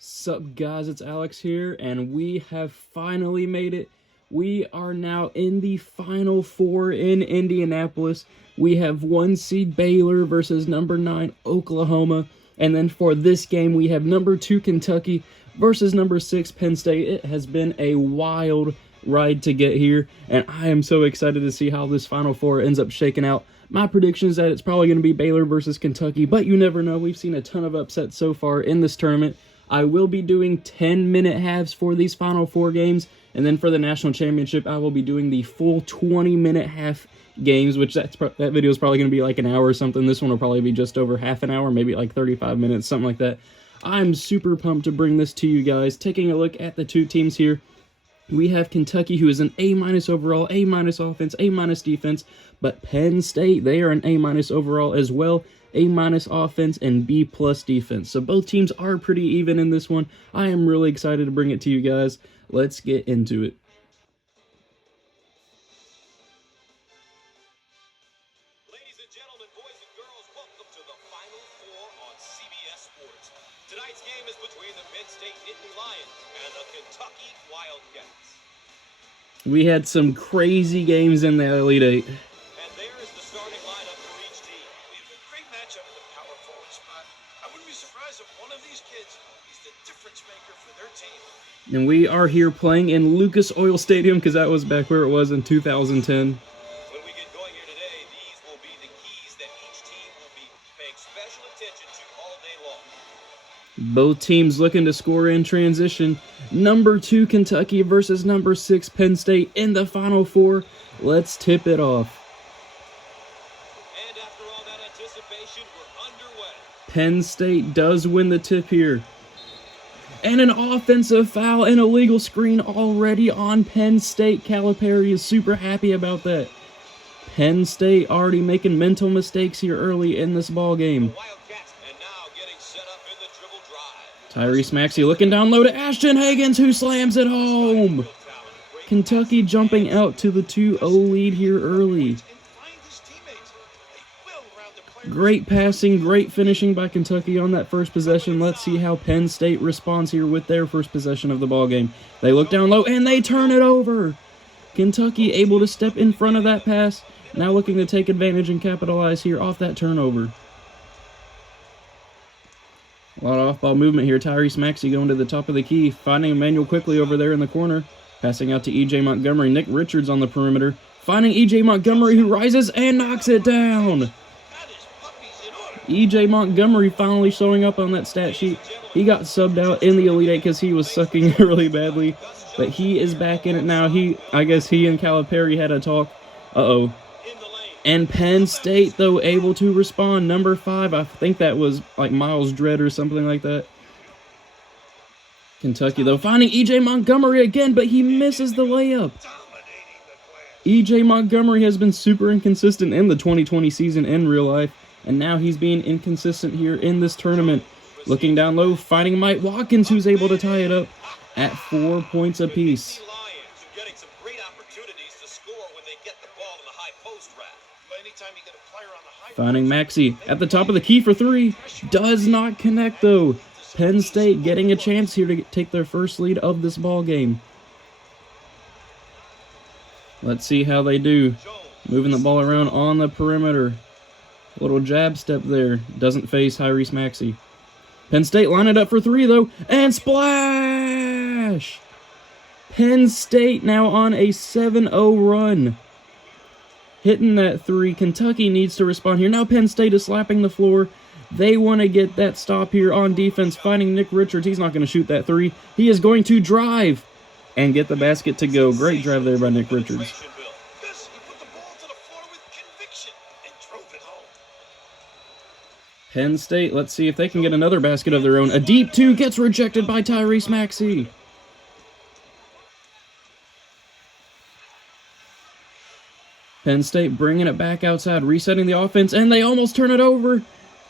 Sup guys, it's Alex here, and we have finally made it. We are now in the Final Four in Indianapolis. We have 1 seed Baylor versus number 9 Oklahoma, and then for this game we have number 2 Kentucky versus number 6 Penn State. It has been a wild ride to get here, and I am so excited to see how this Final Four ends up shaking out. My prediction is that it's probably going to be Baylor versus Kentucky, but you never know. We've seen a ton of upsets so far in this tournament. I will be doing 10-minute halves for these Final Four games, and then for the National Championship, I will be doing the full 20-minute half games, which that video is probably going to be like an hour or something. This one will probably be just over half an hour, maybe like 35 minutes, something like that. I'm super pumped to bring this to you guys. Taking a look at the two teams here, we have Kentucky, who is an A- overall, A- offense, A- defense, but Penn State, they are an A- overall as well, A- offense, and B+ defense. So both teams are pretty even in this one. I am really excited to bring it to you guys. Let's get into it. Ladies and gentlemen, boys and girls, welcome to the Final Four on CBS Sports. Tonight's game is between the Penn State Nittany Lions and the Kentucky Wildcats. We had some crazy games in the Elite Eight. And there is the starting lineup for each team. We have a great matchup at the power forward spot. I wouldn't be surprised if one of these kids is the difference maker for their team. And we are here playing in Lucas Oil Stadium because that was back where it was in 2010. When we get going here today, these will be the keys that each team will be paying special attention to all day long. Both teams looking to score in transition. Number 2 Kentucky versus number 6 Penn State in the Final Four. Let's tip it off. And after all that anticipation, we're underway. Penn State does win the tip here. And an offensive foul, an illegal screen already on Penn State. Calipari is super happy about that. Penn State already making mental mistakes here early in this ball game. Wildcats and now getting set up in the dribble drive. Tyrese Maxey looking down low to Ashton Hagans, who slams it home. Kentucky jumping out to the 2-0 lead here early. Great passing, great finishing by Kentucky on that first possession. Let's see how Penn State responds here with their first possession of the ballgame. They look down low, and they turn it over. Kentucky able to step in front of that pass. Now looking to take advantage and capitalize here off that turnover. A lot of off-ball movement here. Tyrese Maxey going to the top of the key, finding Emmanuel quickly over there in the corner. Passing out to E.J. Montgomery. Nick Richards on the perimeter. Finding E.J. Montgomery, who rises and knocks it down. E.J. Montgomery finally showing up on that stat sheet. He got subbed out in the Elite Eight because he was sucking really badly. But he is back in it now. I guess he and Calipari had a talk. Uh-oh. And Penn State, though, able to respond. Number 5, I think that was like Miles Dredd or something like that. Kentucky, though, finding E.J. Montgomery again, but he misses the layup. E.J. Montgomery has been super inconsistent in the 2020 season in real life, and now he's being inconsistent here in this tournament. Looking down low, finding Mike Watkins, who's able to tie it up at 4 points apiece. Finding Maxey at the top of the key for 3. Does not connect, though. Penn State getting a chance here to take their first lead of this ball game. Let's see how they do. Moving the ball around on the perimeter. Little jab step there. Doesn't face Tyrese Maxey. Penn State line it up for 3, though. And splash! Penn State now on a 7-0 run. Hitting that 3. Kentucky needs to respond here. Now Penn State is slapping the floor. They want to get that stop here on defense. Finding Nick Richards. He's not going to shoot that 3. He is going to drive and get the basket to go. Great drive there by Nick Richards. Penn State, let's see if they can get another basket of their own. A deep 2 gets rejected by Tyrese Maxey. Penn State bringing it back outside, resetting the offense, and they almost turn it over.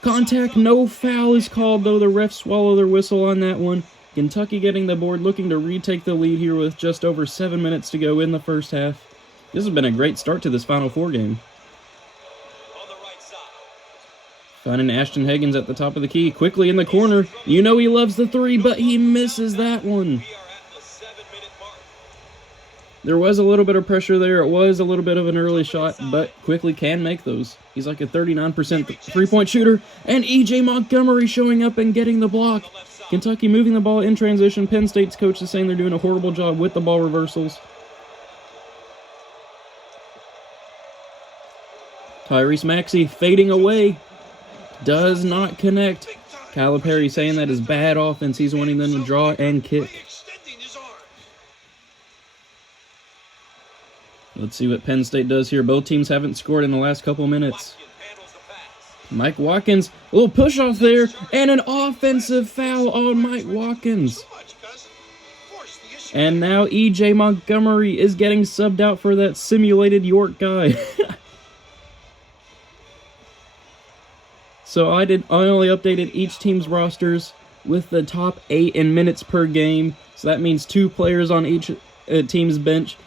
Contact, no foul is called, though. The refs swallow their whistle on that one. Kentucky getting the board, looking to retake the lead here with just over 7 minutes to go in the first half. This has been a great start to this Final Four game. Finding Ashton Higgins at the top of the key. Quickly in the corner. You know he loves the three, but he misses that one. We are at the 7-minute mark. There was a little bit of pressure there. It was a little bit of an early shot, but Quickly can make those. He's like a 39% three-point shooter. And E.J. Montgomery showing up and getting the block. Kentucky moving the ball in transition. Penn State's coach is saying they're doing a horrible job with the ball reversals. Tyrese Maxey fading away. Does not connect. Calipari saying that is bad offense. He's wanting them to draw and kick. Extending his arm. Let's see what Penn State does here. Both teams haven't scored in the last couple minutes. Handles the pass. Mike Watkins, a little push off there, and an offensive foul on Mike Watkins. Too much, cousin. Force the issue. And now E.J. Montgomery is getting subbed out for that simulated York guy. So I only updated each team's rosters with the top 8 in minutes per game. So that means 2 players on each team's bench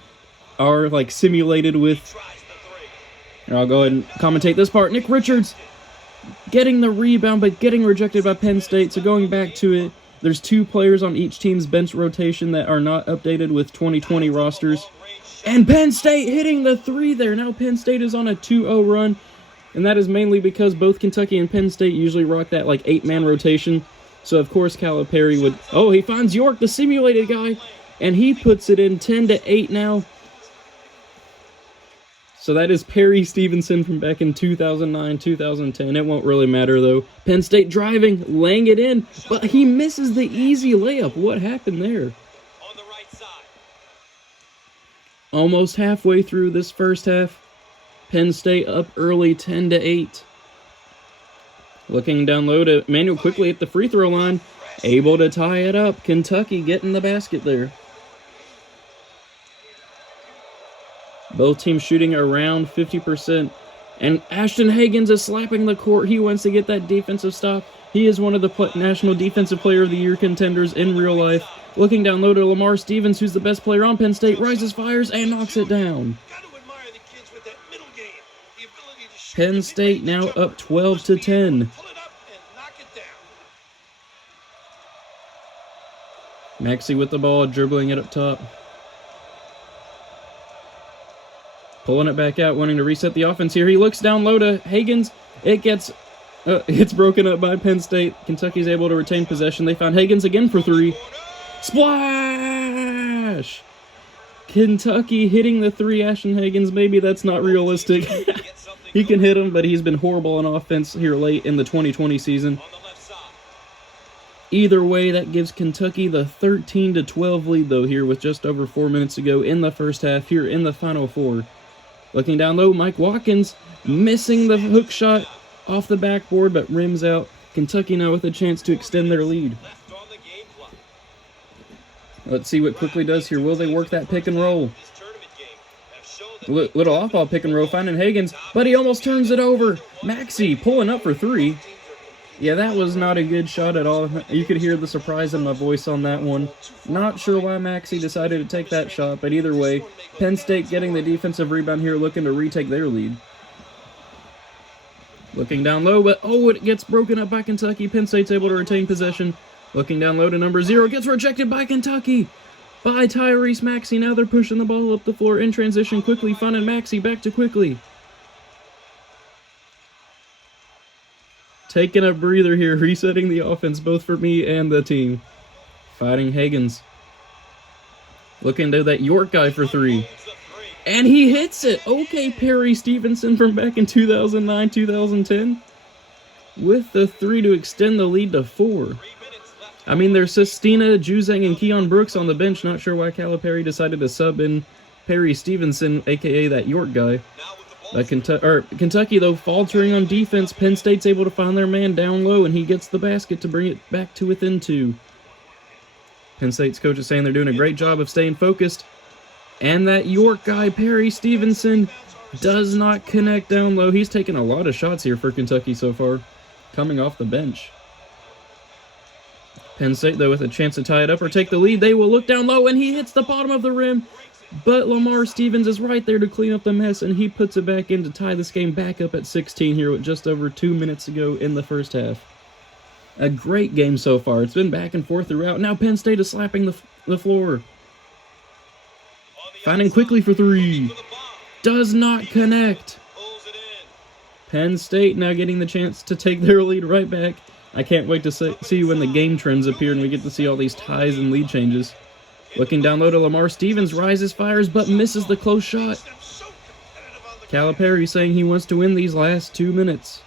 are like simulated with. Tries the three. Here, I'll go ahead and commentate this part. Nick Richards getting the rebound, but getting rejected by Penn State. So going back to it, there's 2 players on each team's bench rotation that are not updated with 2020 rosters. And Penn State hitting the 3 there. Now Penn State is on a 2-0 run. And that is mainly because both Kentucky and Penn State usually rock that like 8-man rotation. So of course Calipari would. Oh, he finds York, the simulated guy, and he puts it in 10-8 now. So that is Perry Stevenson from back in 2009, 2010. It won't really matter though. Penn State driving, laying it in, but he misses the easy layup. What happened there? On the right side. Almost halfway through this first half. Penn State up early, 10-8. Looking down low to Emmanuel quickly at the free throw line. Able to tie it up. Kentucky getting the basket there. Both teams shooting around 50%. And Ashton Higgins is slapping the court. He wants to get that defensive stop. He is one of the National Defensive Player of the Year contenders in real life. Looking down low to Lamar Stevens, who's the best player on Penn State. Rises, fires, and knocks it down. Penn State now up 12-10. Pull it up and knock it down. Maxey with the ball, dribbling it up top. Pulling it back out, wanting to reset the offense here. He looks down low to Higgins. It's broken up by Penn State. Kentucky's able to retain possession. They found Higgins again for 3. Splash! Kentucky hitting the 3. Ashton Higgins, maybe that's not realistic. He can hit him, but he's been horrible on offense here late in the 2020 season. On the left side. Either way, that gives Kentucky the 13-12 lead, though, here with just over 4 minutes to go in the first half, here in the Final Four. Looking down low, Mike Watkins missing the hook shot off the backboard, but rims out. Kentucky now with a chance to extend their lead. Left on the game clock. Let's see what Quickly does here. Will they work that pick and roll? This tournament game have shown that Little off-ball pick and roll, finding Higgins, but he almost turns it over. Maxey pulling up for 3. Yeah, that was not a good shot at all. You could hear the surprise in my voice on that one. Not sure why Maxey decided to take that shot, but either way, Penn State getting the defensive rebound here, looking to retake their lead. Looking down low, but it gets broken up by Kentucky. Penn State's able to retain possession. Looking down low to number 0, gets rejected by Kentucky. By Tyrese Maxey. Now they're pushing the ball up the floor in transition. Quickly finding Maxey, back to Quickly. Taking a breather here, resetting the offense both for me and the team. Fighting Higgins. Looking to that York guy for 3. And he hits it! Okay, Perry Stevenson from back in 2009, 2010. With the 3 to extend the lead to 4. I mean, there's Sistina, Juzang, and Keon Brooks on the bench. Not sure why Calipari decided to sub in Perry Stevenson, a.k.a. that York guy. Kentucky, though, faltering on defense. Penn State's able to find their man down low, and he gets the basket to bring it back to within 2. Penn State's coach is saying they're doing a great job of staying focused. And that York guy, Perry Stevenson, does not connect down low. He's taken a lot of shots here for Kentucky so far, coming off the bench. Penn State, though, with a chance to tie it up or take the lead. They will look down low, and he hits the bottom of the rim. But Lamar Stevens is right there to clean up the mess, and he puts it back in to tie this game back up at 16 here with just over 2 minutes to go in the first half. A great game so far. It's been back and forth throughout. Now Penn State is slapping the floor. Finding quickly for three. Does not connect. Penn State now getting the chance to take their lead right back. I can't wait to see when the game trends appear and we get to see all these ties and lead changes. Looking down low to Lamar Stevens, rises, fires, but misses the close shot. Calipari saying he wants to win these last 2 minutes.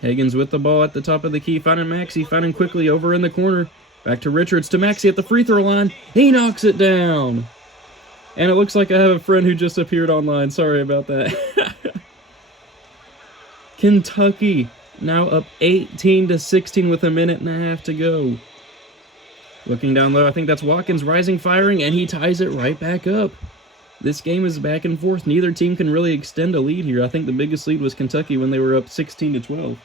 Higgins with the ball at the top of the key, finding Maxey, finding quickly over in the corner. Back to Richards, to Maxey at the free throw line. He knocks it down. And it looks like I have a friend who just appeared online. Sorry about that. Kentucky now up 18-16 with a minute and a half to go. Looking down low, I think that's Watkins rising, firing, and he ties it right back up. This game is back and forth. Neither team can really extend a lead here. I think the biggest lead was Kentucky when they were up 16-12.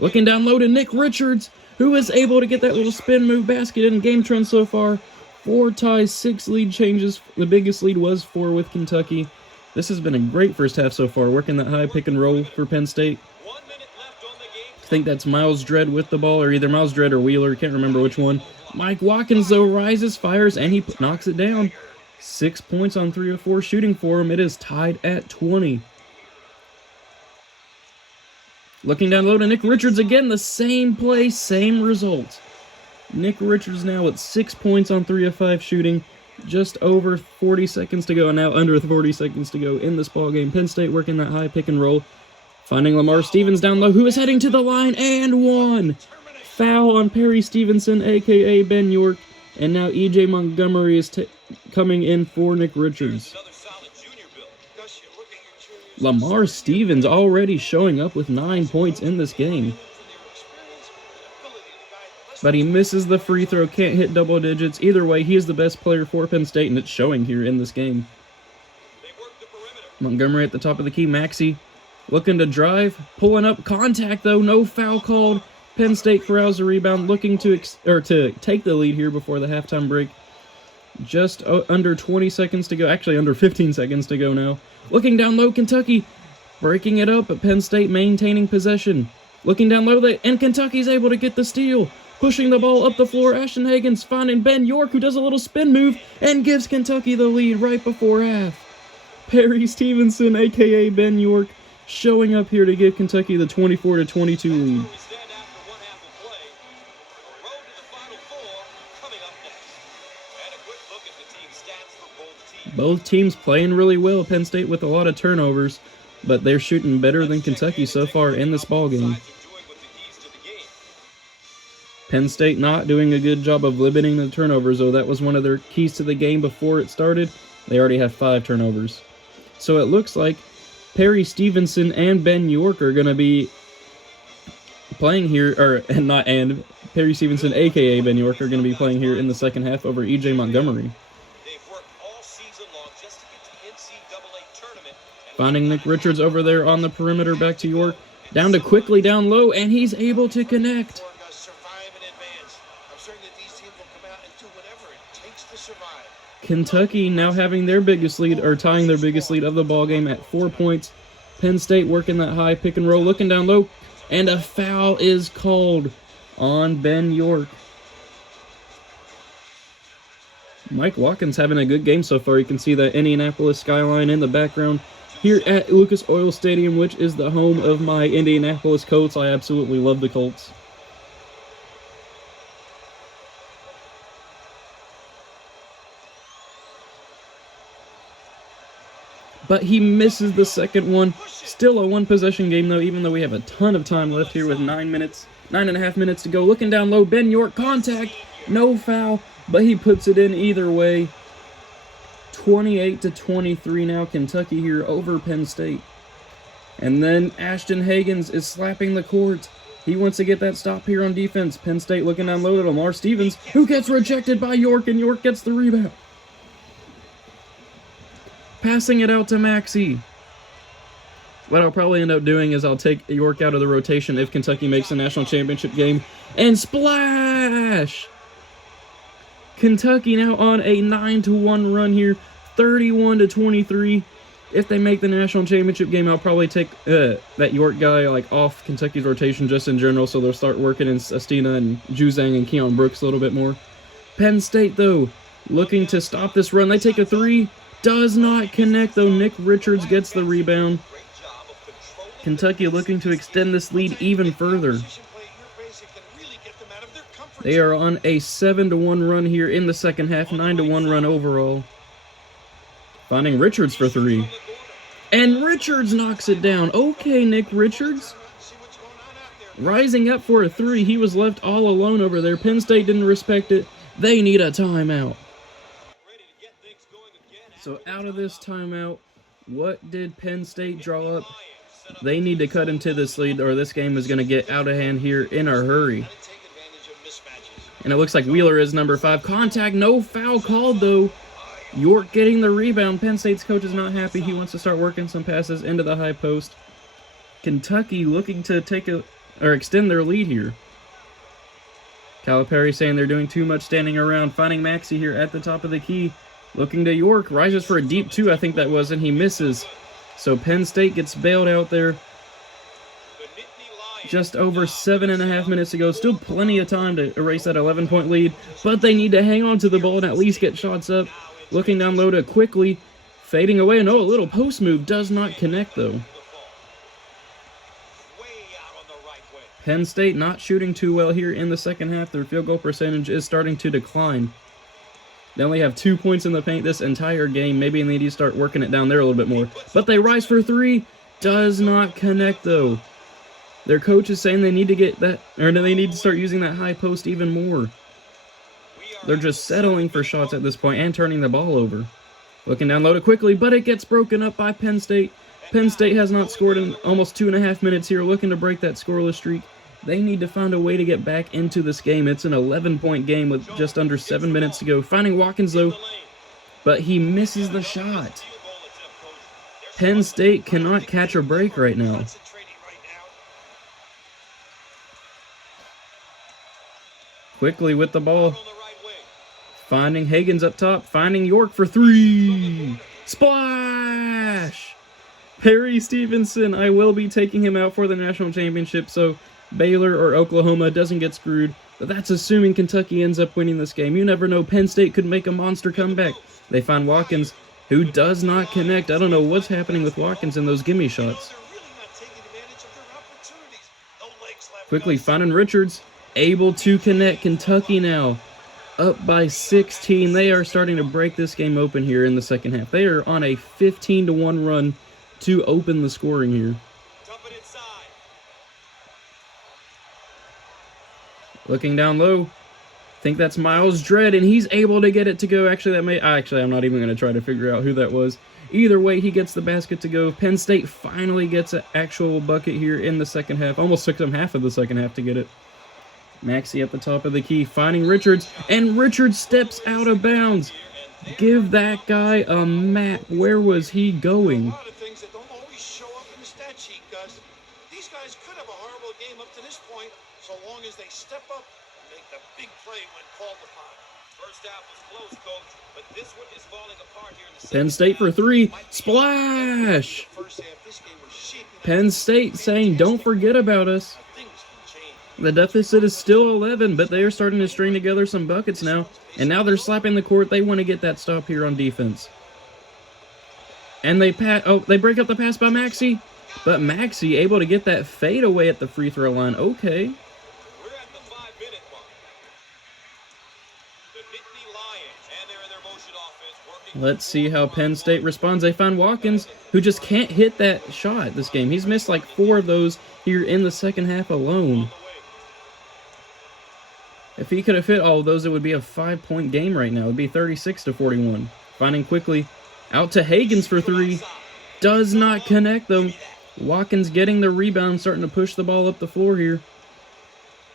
Looking down low to Nick Richards, who is able to get that little spin move basket in game trend so far. 4 ties, 6 lead changes. The biggest lead was 4 with Kentucky. This has been a great first half so far, working that high pick and roll for Penn State. I think that's Miles Dredd with the ball, or either Miles Dredd or Wheeler. Can't remember which one. Mike Watkins, though, rises, fires, and he knocks it down. 6 points on 3 of 4 shooting for him. It is tied at 20. Looking down low to Nick Richards again. The same play, same result. Nick Richards now at 6 points on 3 of 5 shooting. Just over 40 seconds to go, and now under 40 seconds to go in this ball game. Penn State working that high pick and roll. Finding Lamar Stevens down low, who is heading to the line, and one. Foul on Perry Stevenson, a.k.a. Ben York. And now E.J. Montgomery is coming in for Nick Richards. Lamar Stevens already showing up with 9 points in this game. But he misses the free throw, can't hit double digits. Either way, he is the best player for Penn State, and it's showing here in this game. Montgomery at the top of the key, Maxey looking to drive, pulling up, contact though, no foul called. Penn State corrals the rebound, looking to take the lead here before the halftime break. Just under 20 seconds to go, actually under 15 seconds to go now. Looking down low, Kentucky breaking it up, but Penn State maintaining possession. Looking down low, and Kentucky's able to get the steal. Pushing the ball up the floor, Ashton Higgins finding Ben York, who does a little spin move and gives Kentucky the lead right before half. Perry Stevenson, a.k.a. Ben York, showing up here to give Kentucky the 24-22 lead. Both teams playing really well. Penn State with a lot of turnovers, but they're shooting better than Kentucky so far in this ballgame. Penn State not doing a good job of limiting the turnovers, though that was one of their keys to the game before it started. They already have 5 turnovers. So it looks like Perry Stevenson and Ben York are going to be playing here, Perry Stevenson, a.k.a. Ben York, are going to be playing here in the second half over E.J. Montgomery. Finding Nick Richards over there on the perimeter, back to York. Down to quickly, down low, and he's able to connect. Kentucky now having their biggest lead, or tying their biggest lead of the ballgame at 4 points. Penn State working that high pick and roll, looking down low, and a foul is called on Ben York. Mike Watkins having a good game so far. You can see the Indianapolis skyline in the background here at Lucas Oil Stadium, which is the home of my Indianapolis Colts. I absolutely love the Colts. But he misses the second one. Still a one-possession game, though, even though we have a ton of time left here with 9.5 minutes to go. Looking down low, Ben York, contact, no foul, but he puts it in either way. 28-23 now, Kentucky here over Penn State. And then Ashton Higgins is slapping the court. He wants to get that stop here on defense. Penn State looking down low to Lamar Stevens, who gets rejected by York, and York gets the rebound. Passing it out to Maxey. What I'll probably end up doing is I'll take York out of the rotation if Kentucky makes a national championship game. And splash! Kentucky now on a 9-1 run here, 31-23. If they make the national championship game, I'll probably take that York guy like off Kentucky's rotation just in general, so they'll start working in Estina and Juzang and Keon Brooks a little bit more. Penn State, though, looking to stop this run. They take a three. Does not connect, though. Nick Richards gets the rebound. Kentucky looking to extend this lead even further. They are on a 7-1 run here in the second half, 9-1 run overall. Finding Richards for three. And Richards knocks it down. Okay, Nick Richards. Rising up for a three. He was left all alone over there. Penn State didn't respect it. They need a timeout. So out of this timeout, what did Penn State draw up? They need to cut into this lead, or this game is going to get out of hand here in a hurry. And it looks like Wheeler is number 5. Contact, no foul called, though. York getting the rebound. Penn State's coach is not happy. He wants to start working some passes into the high post. Kentucky looking to extend their lead here. Calipari saying they're doing too much standing around. Finding Maxey here at the top of the key. Looking to York. Rises for a deep 2, I think that was, and he misses. So Penn State gets bailed out there. Just over 7.5 minutes to go. Still plenty of time to erase that 11-point lead. But they need to hang on to the ball and at least get shots up. Looking down low to quickly. Fading away. No, a little post move. Does not connect, though. Penn State not shooting too well here in the second half. Their field goal percentage is starting to decline. They only have 2 points in the paint this entire game. Maybe they need to start working it down there a little bit more. But they rise for three. Does not connect, though. Their coach is saying they need to get that, or they need to start using that high post even more. They're just settling for shots at this point and turning the ball over. Looking down low to quickly, but it gets broken up by Penn State. Penn State has not scored in almost 2.5 minutes here, looking to break that scoreless streak. They need to find a way to get back into this game. It's an 11-point game with just under 7 minutes to go. Finding Watkins, though, but he misses the shot. Penn State cannot catch a break right now. Quickly with the ball. Finding Higgins up top. Finding York for three. Splash! Perry Stevenson. I will be taking him out for the national championship, so Baylor or Oklahoma doesn't get screwed. But that's assuming Kentucky ends up winning this game. You never know. Penn State could make a monster comeback. They find Watkins, who does not connect. I don't know what's happening with Watkins in those gimme shots. Quickly finding Richards. Able to connect. Kentucky now up by 16. They are starting to break this game open here in the second half. They are on a 15-1 run to open the scoring here. Looking down low. Think that's Miles Dredd, and he's able to get it to go. Actually, I'm not even going to try to figure out who that was. Either way, he gets the basket to go. Penn State finally gets an actual bucket here in the second half. Almost took them half of the second half to get it. Maxey at the top of the key, finding Richards, and Richards steps out of bounds. Give that guy a map. Where was he going? A lot of things that don't always show up in the stat sheet, Gus. These guys could have a horrible game up to this point, so long as they step up and make the big play when called upon. First half was close, coach, but this one is falling apart here in the Penn State for three. Splash! First half, this game was shaping up. Penn State saying, don't forget about us. Things can change. The deficit is still 11, but they are starting to string together some buckets now. And now they're slapping the court. They want to get that stop here on defense. And they break up the pass by Maxey. But Maxey able to get that fade away at the free throw line. Okay. We're at the 5-minute mark. The Nittany Lions, and they're in their motion offense, working. Let's see how Penn State responds. They find Watkins, who just can't hit that shot this game. He's missed like 4 of those here in the second half alone. If he could have hit all of those, it would be a 5-point game right now. It would be 36-41. Finding quickly out to Higgins for 3. Does not connect, though. Watkins getting the rebound, starting to push the ball up the floor here.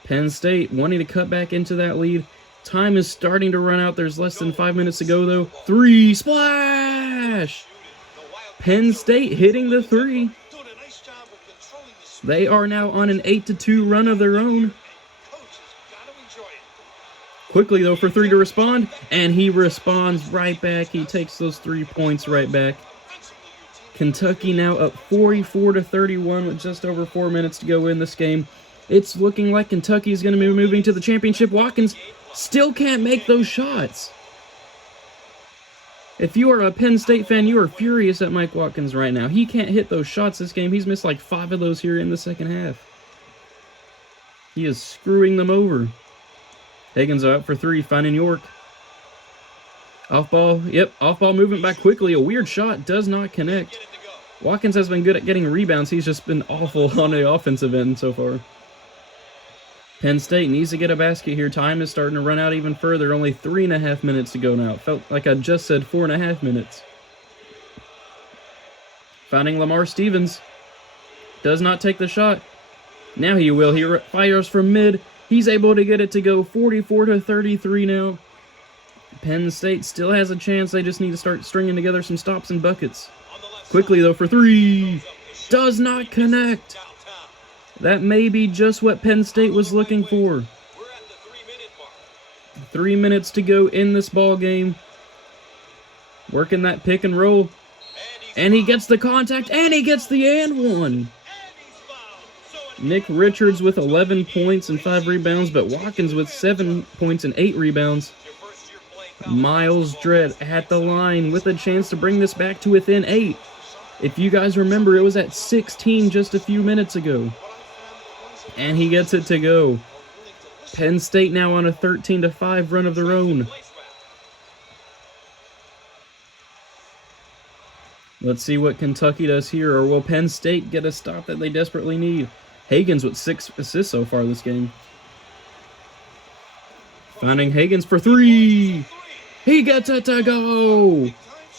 Penn State wanting to cut back into that lead. Time is starting to run out. There's less than 5 minutes to go, though. 3. Splash! Penn State hitting the 3. Doing a nice job of controlling the They are now on an 8-2 run of their own. coaches got to enjoy it. Quickly, though, for three to respond, and he responds right back. He takes those 3 points right back. Kentucky now up 44-31 with just over 4 minutes to go in this game. It's looking like Kentucky is going to be moving to the championship. Watkins still can't make those shots. If you are a Penn State fan, you are furious at Mike Watkins right now. He can't hit those shots this game. He's missed like 5 of those here in the second half. He is screwing them over. Higgins out for 3, finding York. Off ball, off ball movement back quickly. A weird shot, does not connect. Watkins has been good at getting rebounds. He's just been awful on the offensive end so far. Penn State needs to get a basket here. Time is starting to run out even further. Only 3.5 minutes to go now. It felt like I just said 4.5 minutes. Finding Lamar Stevens. Does not take the shot. Now he will. He fires from mid. He's able to get it to go 44-33 now. Penn State still has a chance. They just need to start stringing together some stops and buckets. Quickly, though, for 3. Does not connect. That may be just what Penn State was looking for. 3 minutes to go in this ball game. Working that pick and roll. And he gets the contact, and he gets the and one. Nick Richards with 11 points and 5 rebounds, but Watkins with 7 points and 8 rebounds. Miles Dredd at the line with a chance to bring this back to within 8. If you guys remember, it was at 16 just a few minutes ago. And he gets it to go. Penn State now on a 13-5 run of their own. Let's see what Kentucky does here, or will Penn State get a stop that they desperately need? Higgins with 6 assists so far this game. Finding Higgins for 3. He gets it to go.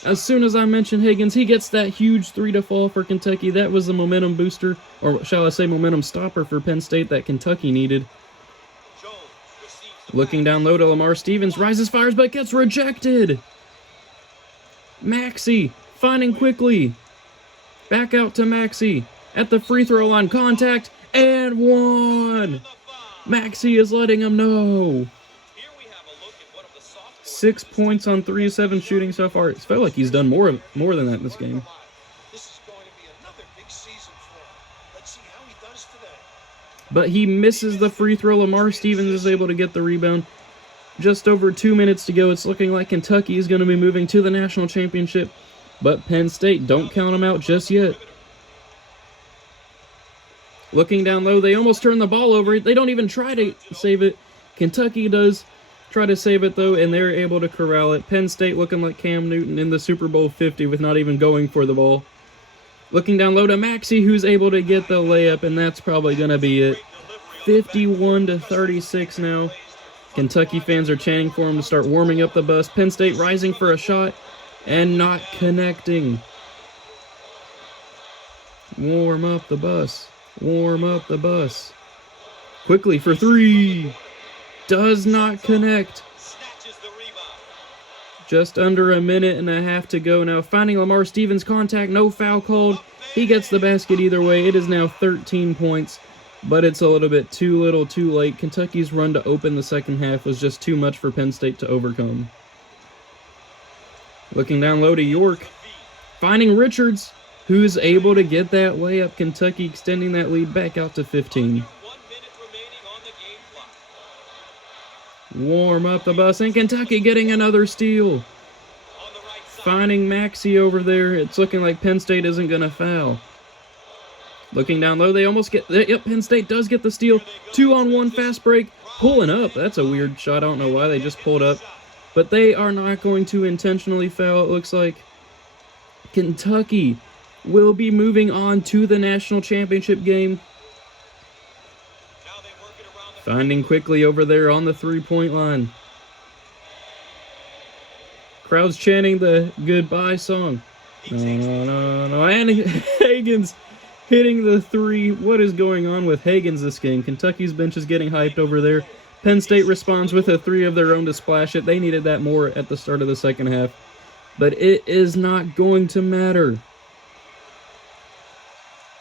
As soon as I mention Higgins, he gets that huge 3 to fall for Kentucky. That was the momentum booster, or shall I say momentum stopper for Penn State that Kentucky needed. Looking down low to Lamar Stevens, rises, fires, but gets rejected. Maxey finding quickly. Back out to Maxey. At the free throw line, contact, and 1. Maxey is letting him know. 6 points on 3 of 7 shooting so far. It felt like he's done more than that in this game. This is going to be another big season for him. Let's see how he does today. But he misses the free throw. Lamar Stevens is able to get the rebound. Just over 2 minutes to go. It's looking like Kentucky is going to be moving to the national championship. But Penn State, don't count them out just yet. Looking down low, they almost turn the ball over. They don't even try to save it. Kentucky does try to save it, though, and they're able to corral it. Penn State looking like Cam Newton in the Super Bowl 50 with not even going for the ball. Looking down low to Maxey, who's able to get the layup, and that's probably going to be it. 51-36 now. Kentucky fans are chanting for him to start warming up the bus. Penn State rising for a shot and not connecting. Warm up the bus. Warm up the bus. Quickly for 3. Does not connect. Just under a minute and a half to go now. Finding Lamar Stevens, contact, no foul called. He gets the basket either way. It is now 13 points, but it's a little bit too little too late. Kentucky's run to open the second half was just too much for Penn State to overcome. Looking down low to York. Finding Richards, who's able to get that layup. Kentucky extending that lead back out to 15. Warm up the bus, and Kentucky getting another steal. Finding Maxey over there. It's looking like Penn State isn't going to foul. Looking down low, they almost get... Yep, Penn State does get the steal. 2-on-1 fast break. Pulling up. That's a weird shot. I don't know why they just pulled up. But they are not going to intentionally foul, it looks like. Kentucky will be moving on to the national championship game. Finding quickly over there on the 3-point line. Crowd's chanting the goodbye song. No. And Higgins hitting the 3. What is going on with Higgins this game? Kentucky's bench is getting hyped over there. Penn State responds with a 3 of their own to splash it. They needed that more at the start of the second half. But it is not going to matter.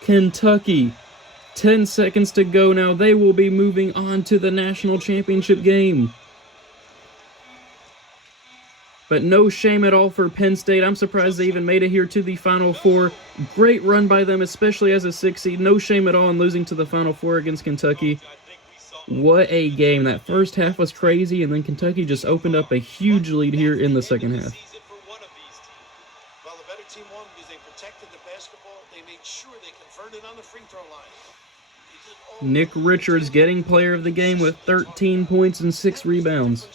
Kentucky, 10 seconds to go now. They will be moving on to the national championship game. But no shame at all for Penn State. I'm surprised they even made it here to the Final Four. Great run by them, especially as a 6 seed. No shame at all in losing to the Final Four against Kentucky. What a game. That first half was crazy, and then Kentucky just opened up a huge lead here in the second half. Well, the better team won because they protected the basketball. They made sure they converted on the free throw line. Nick Richards getting player of the game with 13 points and 6 rebounds.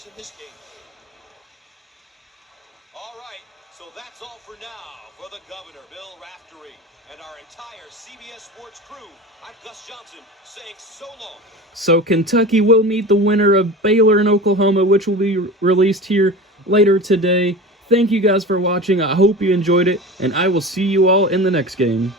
All right, so that's all for now. For the governor, Bill Raftery, and our entire CBS Sports crew, I'm Gus Johnson saying so long. So Kentucky will meet the winner of Baylor and Oklahoma, which will be released here later today. Thank you guys for watching. I hope you enjoyed it, and I will see you all in the next game.